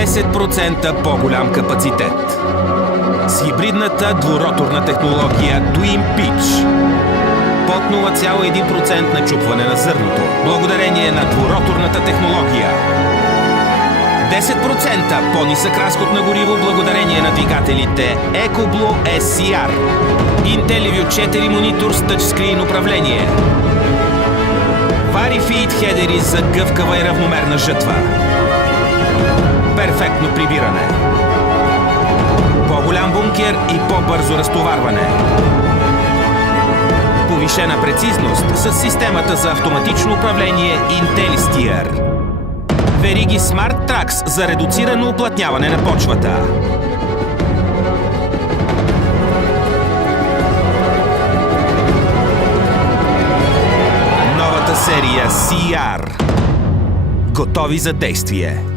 10% по-голям капацитет. С хибридната двуроторна технология Twin Pitch. Под 0,1% начупване на зърното, благодарение на двуроторната технология. 10% по-нисък разход на гориво, благодарение на двигателите EcoBlue SCR. IntelliView 4 монитор с тъчскрин управление. Vari-Feed хедери за гъвкава и равномерна жътва. Перфектно прибиране. По-голям бункер и по-бързо разтоварване. Повишена прецизност с системата за автоматично управление IntelliSteer. Вериги Smart Trax за редуцирано уплътняване на почвата. Новата серия CR. Готови за действие.